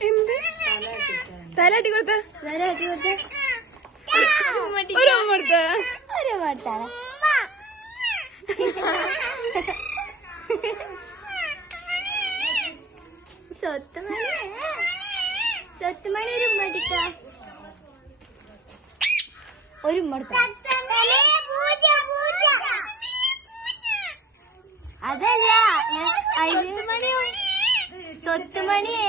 എന്ത് തലാട്ടി കൊടുത്ത ഒരു ഉമ്മ കൊടുത്ത സ്വത്തുമണി ഒരു മടിക്ക ഒരു മടുത്ത അതല്ല അയിലുമണിയോ സ്വത്തുമണിയേ